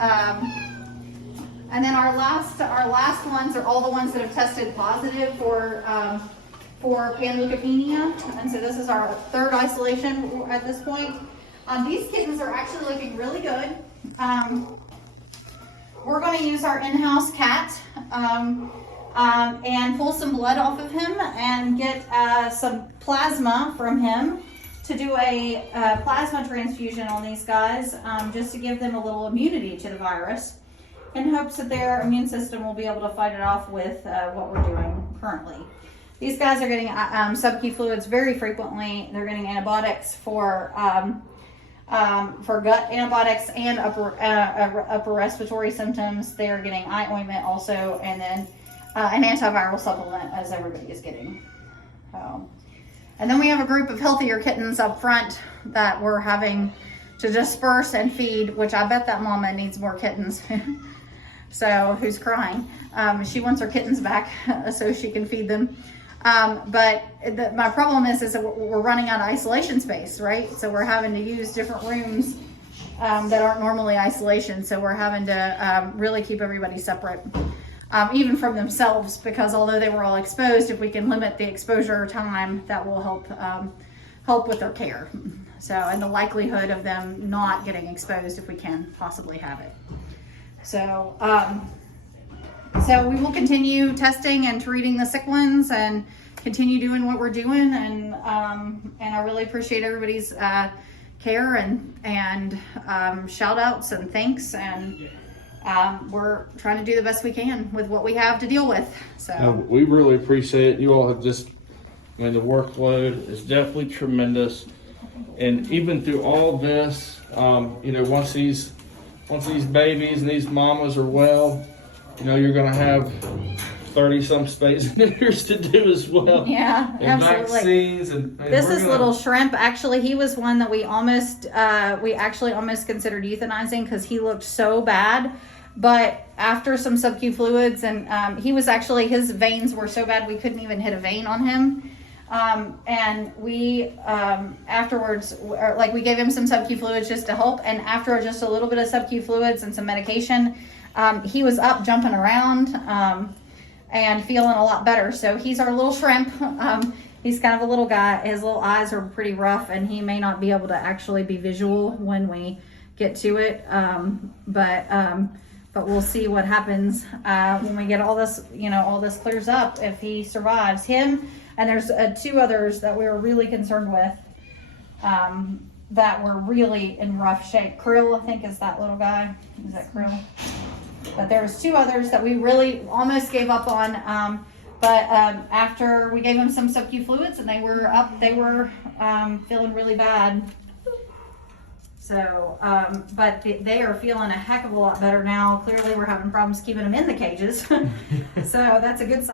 And then our last ones are all the ones that have tested positive for panleukopenia. And so this is our third isolation at this point. These kittens are actually looking really good. We're going to use our in-house cat and pull some blood off of him and get some plasma from him to do a plasma transfusion on these guys, just to give them a little immunity to the virus, in hopes that their immune system will be able to fight it off with what we're doing currently. These guys are getting sub-Q fluids very frequently. They're getting antibiotics for gut antibiotics and upper respiratory symptoms. They're getting eye ointment also, and then an antiviral supplement, as everybody is getting. And then we have a group of healthier kittens up front that we're having to disperse and feed, which I bet that mama needs more kittens. So who's crying? She wants her kittens back so she can feed them. But my problem is that we're running out of isolation space, right? So we're having to use different rooms that aren't normally isolation. So we're having to really keep everybody separate, even from themselves, because although they were all exposed, if we can limit the exposure time, that will help with their care. So, and the likelihood of them not getting exposed if we can possibly have it. So, so we will continue testing and treating the sick ones and continue doing what we're doing. And I really appreciate everybody's care and shout outs and thanks. And we're trying to do the best we can with what we have to deal with. So we really appreciate it. You all have just, I mean, the workload is definitely tremendous. And even through all this, you know, once these babies and these mamas are well, you know, you're going to have 30 some spay neuters to do as well. Yeah, and absolutely. Vaccines and this is Little Shrimp. Actually, he was one that we actually almost considered euthanizing because he looked so bad. But after some sub-Q fluids, and he was actually, his veins were so bad we couldn't even hit a vein on him. And we afterwards, like, we gave him some sub-Q fluids just to help. And after just a little bit of sub-Q fluids and some medication, he was up jumping around and feeling a lot better. So he's our Little Shrimp. He's kind of a little guy. His little eyes are pretty rough, and he may not be able to actually be visual when we get to it. But we'll see what happens when we get all this, you know, all this clears up, if he survives. Him, and there's two others that we were really concerned with that were really in rough shape. Krill, I think, is that little guy. Is that Krill? But there was two others that we really almost gave up on. But after we gave them some sub-Q fluids and they were up, they were feeling really bad. So, but they are feeling a heck of a lot better now. Clearly we're having problems keeping them in the cages. So that's a good sign.